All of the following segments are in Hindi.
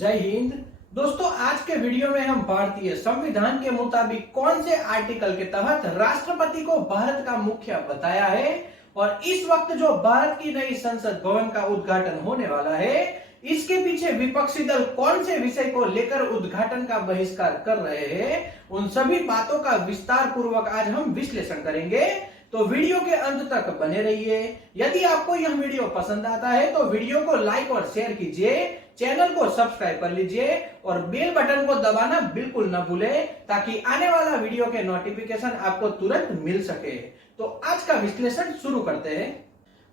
जय हिंद। दोस्तों, आज के वीडियो में हम भारतीय संविधान के मुताबिक कौन से आर्टिकल के तहत राष्ट्रपति को भारत का मुखिया बताया है और इस वक्त जो भारत की नई संसद भवन का उद्घाटन होने वाला है, इसके पीछे विपक्षी दल कौन से विषय को लेकर उद्घाटन का बहिष्कार कर रहे हैं, उन सभी बातों का विस्तार पूर्वक आज हम विश्लेषण करेंगे। तो वीडियो के अंत तक बने रहिए। यदि आपको यह वीडियो पसंद आता है तो वीडियो को लाइक और शेयर कीजिए, चैनल को सब्सक्राइब कर लीजिए और बेल बटन को दबाना बिल्कुल न भूलें ताकि आने वाला वीडियो के नोटिफिकेशन आपको तुरंत मिल सके। तो आज का विश्लेषण शुरू करते हैं।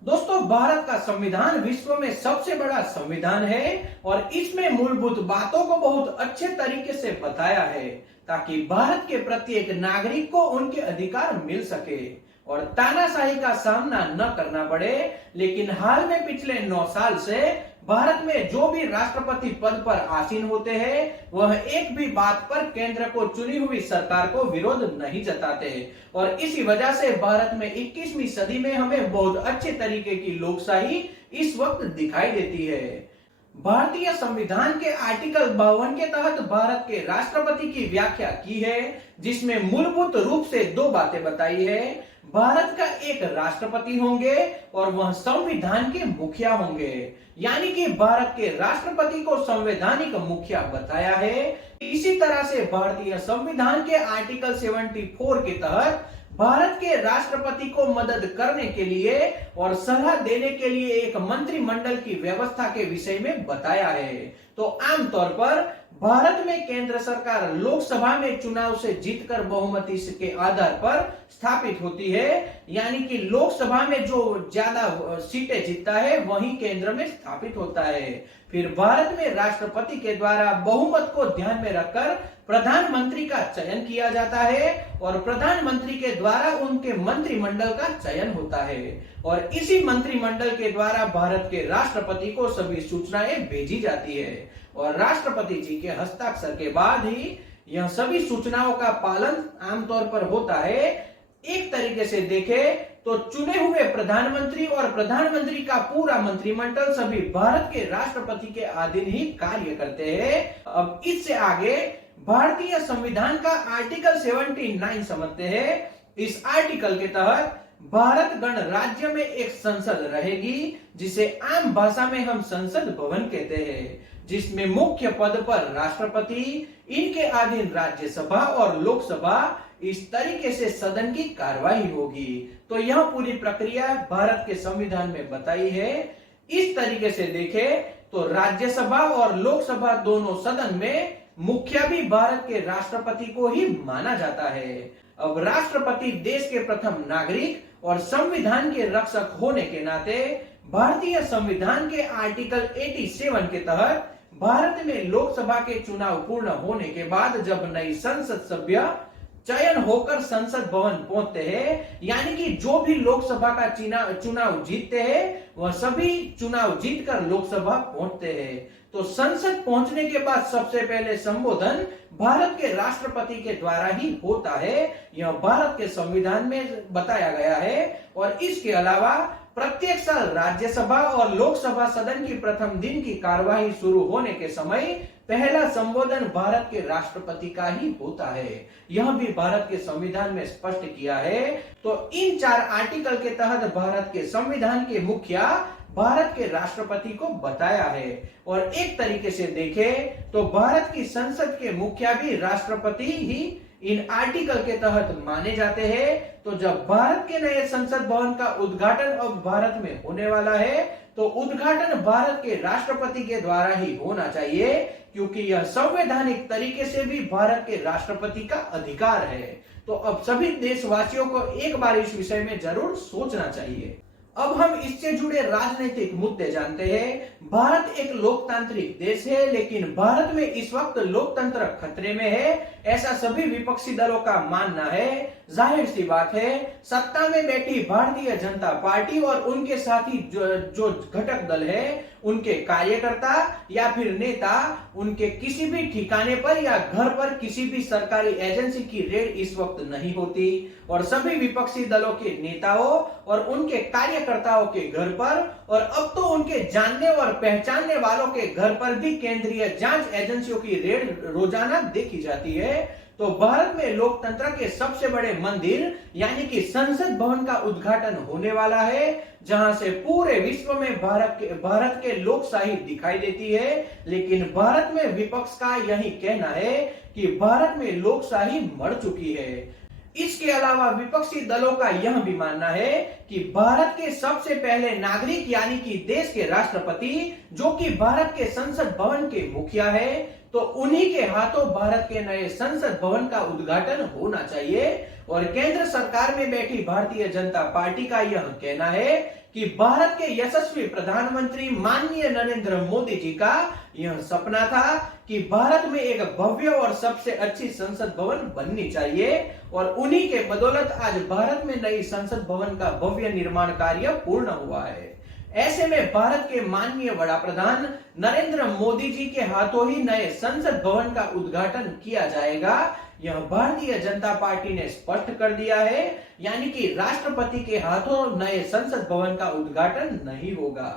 दोस्तों, भारत का संविधान विश्व में सबसे बड़ा संविधान है और इसमें मूलभूत बातों को बहुत अच्छे तरीके से बताया है ताकि भारत के प्रत्येक नागरिक को उनके अधिकार मिल सके और तानाशाही का सामना न करना पड़े। लेकिन हाल में पिछले 9 साल से भारत में जो भी राष्ट्रपति पद पर आसीन होते हैं, वह एक भी बात पर केंद्र को चुनी हुई सरकार को विरोध नहीं जताते और इसी वजह से भारत में 21वीं सदी में हमें बहुत अच्छे तरीके की लोकशाही इस वक्त दिखाई देती है। भारतीय संविधान के आर्टिकल 52 के तहत भारत के राष्ट्रपति की व्याख्या की है, जिसमें मूलभूत रूप से 2 बातें बताई है। भारत का एक राष्ट्रपति होंगे और वह संविधान के मुखिया होंगे, यानी कि भारत के राष्ट्रपति को संवैधानिक मुखिया बताया है। इसी तरह से भारतीय संविधान के आर्टिकल 74 के तहत भारत के राष्ट्रपति को मदद करने के लिए और सलाह देने के लिए एक मंत्रिमंडल की व्यवस्था के विषय में बताया है। तो आमतौर पर भारत में केंद्र सरकार लोकसभा में चुनाव से जीतकर बहुमति के आधार पर स्थापित होती है, यानी कि लोकसभा में जो ज्यादा सीटें जीतता है वही केंद्र में स्थापित होता है। फिर भारत में राष्ट्रपति के द्वारा बहुमत को ध्यान में रखकर प्रधानमंत्री का चयन किया जाता है और प्रधानमंत्री के द्वारा उनके मंत्रिमंडल का चयन होता है और इसी मंत्रिमंडल के द्वारा भारत के राष्ट्रपति को सभी सूचनाएं भेजी जाती है और राष्ट्रपति जी के हस्ताक्षर के बाद ही यह सभी सूचनाओं का पालन आमतौर पर होता है। एक तरीके से देखें तो चुने हुए प्रधानमंत्री और प्रधानमंत्री का पूरा मंत्रिमंडल सभी भारत के राष्ट्रपति के अधीन ही कार्य करते हैं। अब इससे आगे भारतीय संविधान का आर्टिकल 79 समझते हैं। इस आर्टिकल के तहत भारत गणराज्य में एक संसद रहेगी, जिसे आम भाषा में हम संसद भवन कहते हैं, जिसमें मुख्य पद पर राष्ट्रपति, इनके अधीन राज्यसभा और लोकसभा, इस तरीके से सदन की कार्यवाही होगी। तो यह पूरी प्रक्रिया भारत के संविधान में बताई है। इस तरीके से देखें तो राज्यसभा और लोकसभा दोनों सदन में मुखिया भी भारत के राष्ट्रपति को ही माना जाता है। अब राष्ट्रपति देश के प्रथम नागरिक और संविधान के रक्षक होने के नाते भारतीय संविधान के आर्टिकल 87 के तहत भारत में लोकसभा के चुनाव पूर्ण होने के बाद जब नई संसद सभ्य चयन होकर संसद भवन पहुंचते हैं, यानी कि जो भी लोकसभा का चुनाव जीतते हैं वह सभी चुनाव जीतकर लोकसभा पहुंचते हैं। तो संसद पहुंचने के बाद सबसे पहले संबोधन भारत के राष्ट्रपति के द्वारा ही होता है। यह भारत के संविधान में बताया गया है और इसके अलावा प्रत्येक साल राज्यसभा और लोकसभा सदन की प्रथम दिन की कार्यवाही शुरू होने के समय पहला संबोधन भारत के राष्ट्रपति का ही होता है। यह भी भारत के संविधान में स्पष्ट किया है। तो इन 4 आर्टिकल के तहत भारत के संविधान के मुखिया भारत के राष्ट्रपति को बताया है और एक तरीके से देखें तो भारत की संसद के मुखिया भी राष्ट्रपति ही इन आर्टिकल के तहत माने जाते हैं। तो जब भारत के नए संसद भवन का उद्घाटन अब भारत में होने वाला है, तो उद्घाटन भारत के राष्ट्रपति के द्वारा ही होना चाहिए, क्योंकि यह संवैधानिक तरीके से भी भारत के राष्ट्रपति का अधिकार है। तो अब सभी देशवासियों को एक बार इस विषय में जरूर सोचना चाहिए। अब हम इससे जुड़े राजनीतिक मुद्दे जानते हैं। भारत एक लोकतांत्रिक देश है, लेकिन भारत में इस वक्त लोकतंत्र खतरे में है, ऐसा सभी विपक्षी दलों का मानना है। जाहिर सी बात है, सत्ता में बैठी भारतीय जनता पार्टी और उनके साथी जो घटक दल है, उनके कार्यकर्ता या फिर नेता उनके किसी भी ठिकाने पर या घर पर किसी भी सरकारी एजेंसी की रेड इस वक्त नहीं होती और सभी विपक्षी दलों के नेताओं और उनके कार्यकर्ताओं के घर पर और अब तो उनके जानने और पहचानने वालों के घर पर भी केंद्रीय जांच एजेंसियों की रेड रोजाना देखी जाती है। तो भारत में लोकतंत्र के सबसे बड़े मंदिर यानी कि संसद भवन का उद्घाटन होने वाला है, जहां से पूरे विश्व में भारत के लोकशाही दिखाई देती है। लेकिन भारत में विपक्ष का यही कहना है कि भारत में लोकशाही मर चुकी है। इसके अलावा विपक्षी दलों का यह भी मानना है कि भारत के सबसे पहले नागरिक यानी कि देश के राष्ट्रपति जो कि भारत के संसद भवन के मुखिया है, तो उन्हीं के हाथों भारत के नए संसद भवन का उद्घाटन होना चाहिए। और केंद्र सरकार में बैठी भारतीय जनता पार्टी का यह कहना है कि भारत के यशस्वी प्रधानमंत्री माननीय नरेंद्र मोदी जी का यह सपना था कि भारत में एक भव्य और सबसे अच्छी संसद भवन बननी चाहिए और उन्हीं के बदौलत आज भारत में नई संसद भवन का भव्य निर्माण कार्य पूर्ण हुआ है। ऐसे में भारत के माननीय वड़ा प्रधान नरेंद्र मोदी जी के हाथों ही नए संसद भवन का उद्घाटन किया जाएगा, यह भारतीय जनता पार्टी ने स्पष्ट कर दिया है। यानी कि राष्ट्रपति के हाथों नए संसद भवन का उद्घाटन नहीं होगा।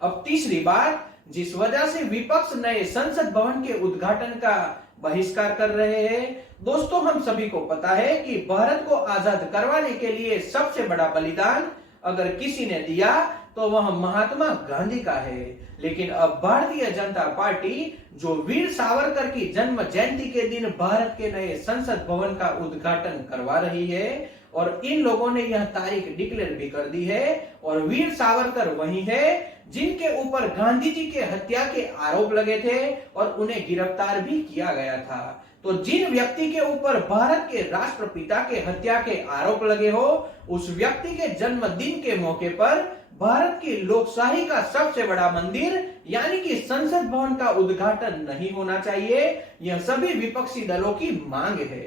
अब तीसरी बात, जिस वजह से विपक्ष नए संसद भवन के उद्घाटन का बहिष्कार कर रहे हैं, दोस्तों हम सभी को पता है कि भारत को आजाद करवाने के लिए सबसे बड़ा बलिदान अगर किसी ने दिया तो वह महात्मा गांधी का है। लेकिन अब भारतीय जनता पार्टी जो वीर सावरकर की जन्म जयंती के दिन भारत के नए संसद भवन का उद्घाटन करवा रही है और इन लोगों ने यह तारीख डिक्लेयर भी कर दी है और वीर सावरकर वही है जिनके ऊपर गांधी जी के हत्या के आरोप लगे थे और उन्हें गिरफ्तार भी किया गया था। तो जिन व्यक्ति के ऊपर भारत के राष्ट्रपिता के हत्या के आरोप लगे हो, उस व्यक्ति के जन्मदिन के मौके पर भारत की लोकशाही का सबसे बड़ा मंदिर यानी कि संसद भवन का उद्घाटन नहीं होना चाहिए, यह सभी विपक्षी दलों की मांग है।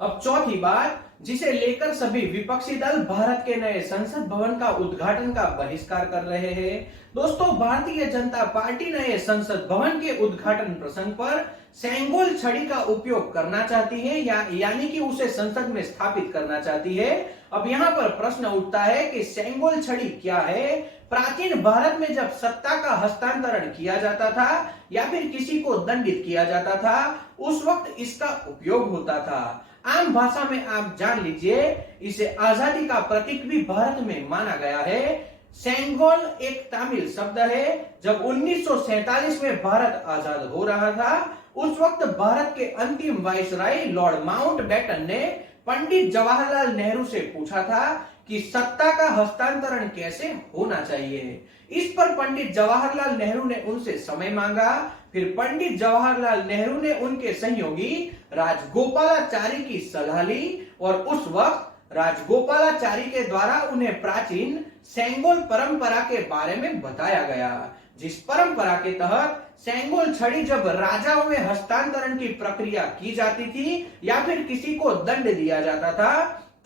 अब चौथी बात, जिसे लेकर सभी विपक्षी दल भारत के नए संसद भवन का उद्घाटन का बहिष्कार कर रहे हैं। दोस्तों, भारतीय जनता पार्टी नए संसद भवन के उद्घाटन प्रसंग पर सेंगोल छड़ी का उपयोग करना चाहती है यानी कि उसे संसद में स्थापित करना चाहती है। अब यहाँ पर प्रश्न उठता है कि सेंगोल छड़ी क्या है। प्राचीन भारत में जब सत्ता का हस्तांतरण किया जाता था या फिर किसी को दंडित किया जाता था, उस वक्त इसका उपयोग होता था। आम भाषा में आप जान लीजिए, इसे आजादी का प्रतीक भी भारत में माना गया है। सेंगोल एक तमिल शब्द है। जब 1947 में भारत आजाद हो रहा था, उस वक्त भारत के अंतिम वाइसराय लॉर्ड माउंटबेटन ने पंडित जवाहरलाल नेहरू से पूछा था कि सत्ता का हस्तांतरण कैसे होना चाहिए। इस पर पंडित जवाहरलाल नेहरू ने उनसे समय मांगा। फिर पंडित जवाहरलाल नेहरू ने उनके सहयोगी राजगोपालाचारी की सलाह ली और उस वक्त राजगोपालाचारी के द्वारा उन्हें प्राचीन सेंगोल परंपरा के बारे में बताया गया, जिस परंपरा के तहत सेंगोल छड़ी जब राजाओं में हस्तांतरण की प्रक्रिया की जाती थी या फिर किसी को दंड दिया जाता था,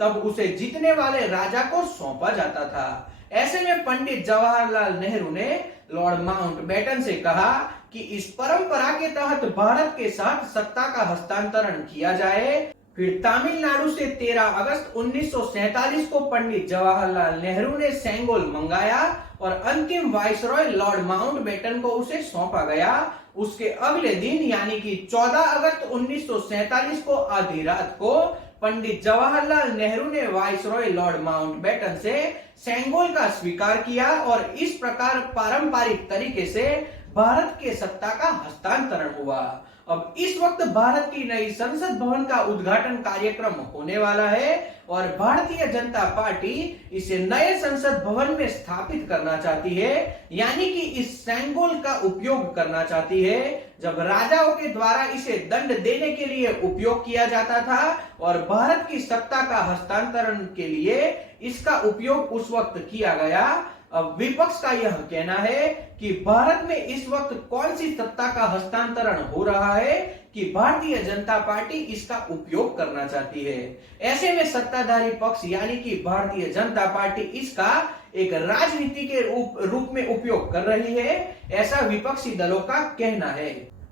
तब उसे जीतने वाले राजा को सौंपा जाता था। ऐसे में पंडित जवाहरलाल नेहरू ने लॉर्ड माउंटबेटन से कहा कि इस परंपरा के तहत भारत के साथ सत्ता का हस्तांतरण किया जाए। फिर तमिलनाडु से 13 अगस्त 1947 को पंडित जवाहरलाल नेहरू ने सेंगोल मंगाया और अंतिम वाइसरॉय लॉर्ड माउंटबेटन को उसे सौंपा गया। उसके अगले दिन यानी कि 14 अगस्त 1947 को आधी रात को पंडित जवाहरलाल नेहरू ने वाइसरॉय लॉर्ड माउंटबेटन से सेंगोल का स्वीकार किया और इस प्रकार पारंपरिक तरीके से भारत के सत्ता का हस्तांतरण हुआ। अब इस वक्त भारत की नई संसद भवन का उद्घाटन कार्यक्रम होने वाला है और भारतीय जनता पार्टी इसे नए संसद भवन में स्थापित करना चाहती है, यानी कि इस सेंगोल का उपयोग करना चाहती है। जब राजाओं के द्वारा इसे दंड देने के लिए उपयोग किया जाता था और भारत की सत्ता का हस्तांतरण के लिए इसका उपयोग उस वक्त किया गया। अब विपक्ष का यह कहना है कि भारत में इस वक्त कौन सी सत्ता का हस्तांतरण हो रहा है कि भारतीय जनता पार्टी इसका उपयोग करना चाहती है। ऐसे में सत्ताधारी पक्ष यानी कि भारतीय जनता पार्टी इसका एक राजनीति के रूप में उपयोग कर रही है, ऐसा विपक्षी दलों का कहना है।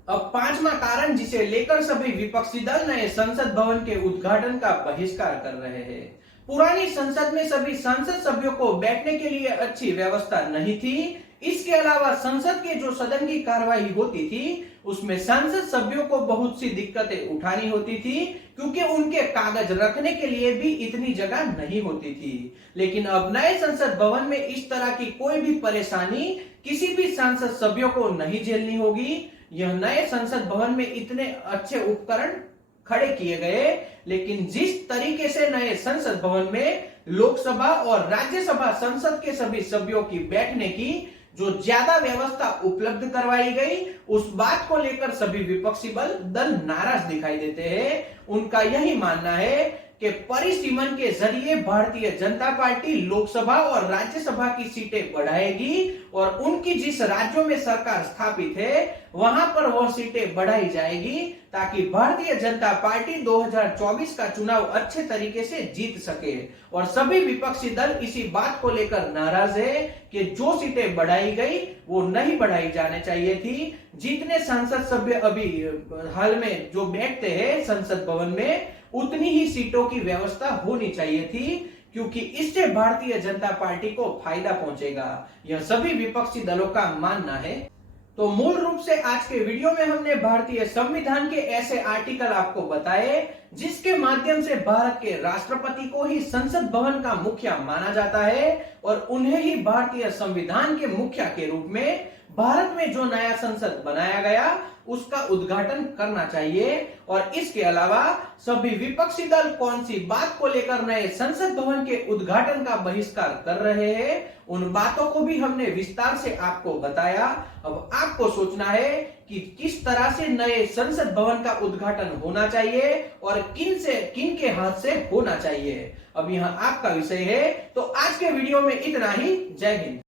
अब पांचवा कारण जिसे लेकर सभी विपक्षी दल नए संसद भवन के उद्घाटन का बहिष्कार कर रहे हैं। पुरानी संसद में सभी संसद सभ्यों को बैठने के लिए अच्छी व्यवस्था नहीं थी। इसके अलावा संसद के जो सदन की कार्यवाही होती थी उसमें संसद सभ्यों को बहुत सी दिक्कतें उठानी होती थी, क्योंकि उनके कागज रखने के लिए भी इतनी जगह नहीं होती थी। लेकिन अब नए संसद भवन में इस तरह की कोई भी परेशानी किसी भी संसद सभ्यों को नहीं झेलनी होगी। यह नए संसद भवन में इतने अच्छे उपकरण खड़े किए गए, लेकिन जिस तरीके से नए संसद भवन में लोकसभा और राज्यसभा संसद के सभी सभ्यों की बैठने की जो ज्यादा व्यवस्था उपलब्ध करवाई गई, उस बात को लेकर सभी विपक्षी दल नाराज दिखाई देते हैं। उनका यही मानना है कि परिसीमन के जरिए भारतीय जनता पार्टी लोकसभा और राज्यसभा की सीटें बढ़ाएगी और उनकी जिस राज्यों में सरकार स्थापित है वहां पर वह सीटें बढ़ाई जाएगी, ताकि भारतीय जनता पार्टी 2024 का चुनाव अच्छे तरीके से जीत सके। और सभी विपक्षी दल इसी बात को लेकर नाराज है कि जो सीटें बढ़ाई गई वो नहीं बढ़ाई जाने चाहिए थी। जितने संसद सभ्य अभी हाल में जो बैठते हैं संसद भवन में, उतनी ही सीटों की व्यवस्था होनी चाहिए थी, क्योंकि इससे भारतीय जनता पार्टी को फायदा पहुंचेगा। यह सभी विपक्षी दलों का मानना है। तो मूल रूप से आज के वीडियो में हमने भारतीय संविधान के ऐसे आर्टिकल आपको बताए जिसके माध्यम से भारत के राष्ट्रपति को ही संसद भवन का मुखिया माना जाता है और उन्हें ही भारतीय संविधान के मुखिया के रूप में भारत में जो नया संसद बनाया गया उसका उद्घाटन करना चाहिए। और इसके अलावा सभी विपक्षी दल कौन सी बात को लेकर नए संसद भवन के उद्घाटन का बहिष्कार कर रहे हैं, उन बातों को भी हमने विस्तार से आपको बताया। अब आपको सोचना है कि किस तरह से नए संसद भवन का उद्घाटन होना चाहिए और किन के हाथ से होना चाहिए। अब यह आपका विषय है। तो आज के वीडियो में इतना ही। जय हिंद।